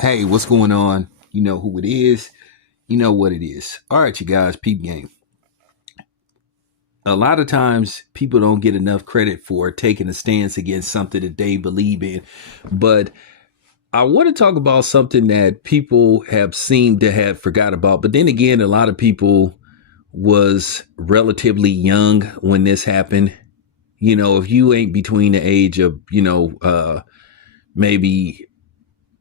Hey, what's going on? You know who it is. You know what it is. All right, you guys, peep game. A lot of times people don't get enough credit for taking a stance against something that they believe in. But I want to talk about something that people have seemed to have forgot about. But then again, a lot of people was relatively young when this happened. You know, if you ain't between the age of, maybe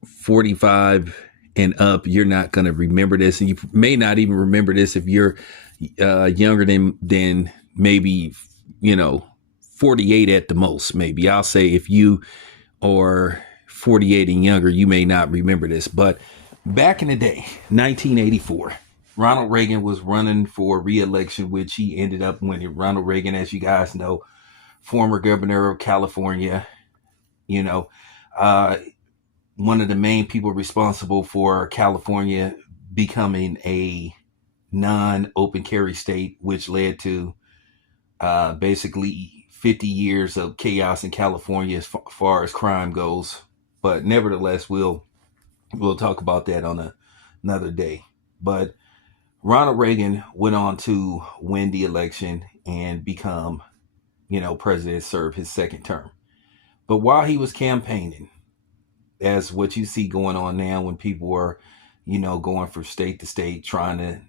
45 and up, you're not going to remember this. And you may not even remember this if you're younger than maybe, you know, 48 at the most. Maybe I'll say if you are 48 and younger, you may not remember this. But back in the day, 1984, Ronald Reagan was running for re-election, which he ended up winning. Ronald Reagan, as you guys know, former governor of California, you know, uh, one of the main people responsible for California becoming a non-open carry state, which led to basically 50 years of chaos in California as far as crime goes. But nevertheless, we'll talk about that on another day. But Ronald Reagan went on to win the election and become, president, serve his second term. But while he was campaigning, as what you see going on now when people are, going from state to state trying to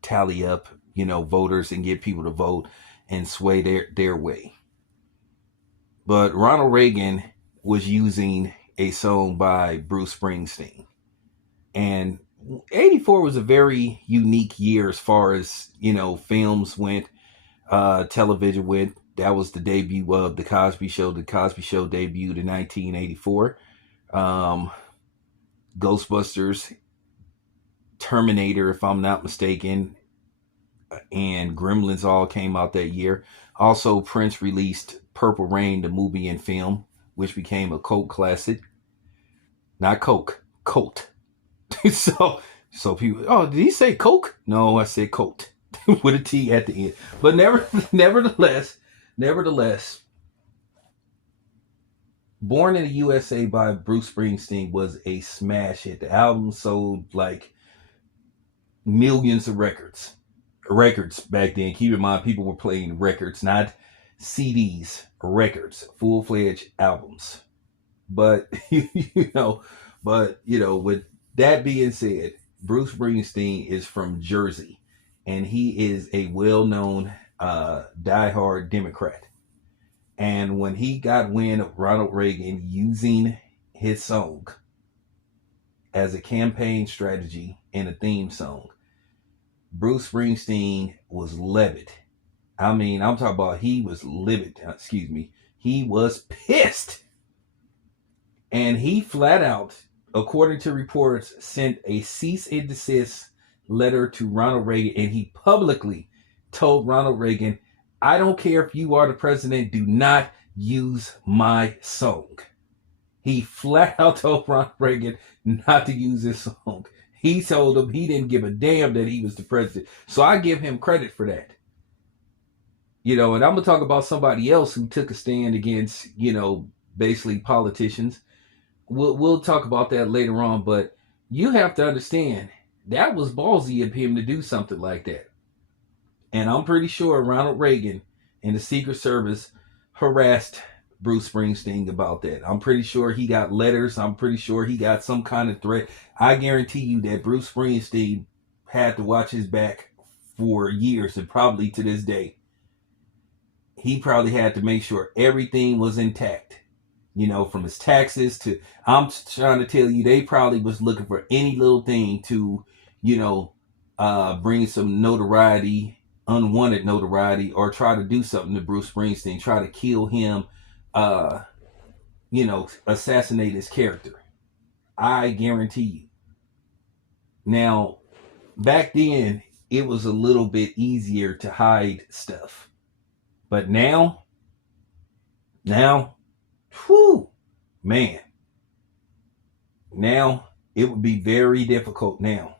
tally up, voters and get people to vote and sway their way. But Ronald Reagan was using a song by Bruce Springsteen. And 84 was a very unique year as far as, films went, television went. That was the debut of The Cosby Show. The Cosby Show debuted in 1984. Ghostbusters, Terminator, if I'm not mistaken, and Gremlins all came out that year. Also, Prince released Purple Rain, the movie and film, which became a cult classic. Not Coke, cult. so people, oh, did he say Coke? No, I said cult with a T at the end. But nevertheless, Born in the USA by Bruce Springsteen was a smash hit. The album sold like millions of records. Records back then. Keep in mind, people were playing records, not CDs, records, full-fledged albums. But, with that being said, Bruce Springsteen is from Jersey, and he is a well-known diehard Democrat. And when he got wind of Ronald Reagan using his song as a campaign strategy and a theme song, Bruce Springsteen was livid. I mean, I'm talking about he was livid. Excuse me. He was pissed. And he flat out, according to reports, sent a cease and desist letter to Ronald Reagan. And he publicly told Ronald Reagan, I don't care if you are the president, do not use my song. He flat out told Ronald Reagan not to use his song. He told him he didn't give a damn that he was the president. So I give him credit for that. And I'm going to talk about somebody else who took a stand against, basically politicians. We'll talk about that later on. But you have to understand, that was ballsy of him to do something like that. And I'm pretty sure Ronald Reagan and the Secret Service harassed Bruce Springsteen about that. I'm pretty sure he got letters. I'm pretty sure he got some kind of threat. I guarantee you that Bruce Springsteen had to watch his back for years, and probably to this day. He probably had to make sure everything was intact. From his taxes to, I'm trying to tell you, they probably was looking for any little thing to, bring some notoriety, unwanted notoriety, or try to do something to Bruce Springsteen, try to kill him, assassinate his character. I guarantee you. Now, back then, it was a little bit easier to hide stuff. But now, whew, man. Now, it would be very difficult now.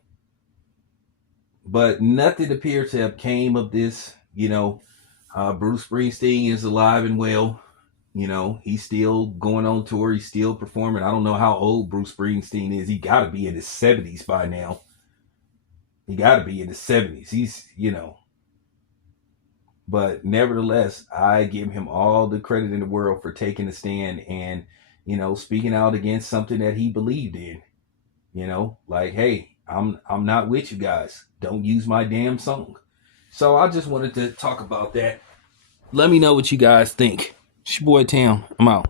But nothing appears to have came of this. Bruce Springsteen is alive and well. You know, he's still going on tour. He's still performing. I don't know how old Bruce Springsteen is. He got to be in his 70s by now. He got to be in his 70s. He's, but nevertheless, I give him all the credit in the world for taking a stand and, speaking out against something that he believed in. Like, hey, I'm not with you guys. Don't use my damn song. So I just wanted to talk about that. Let me know what you guys think. It's your boy Tam. I'm out.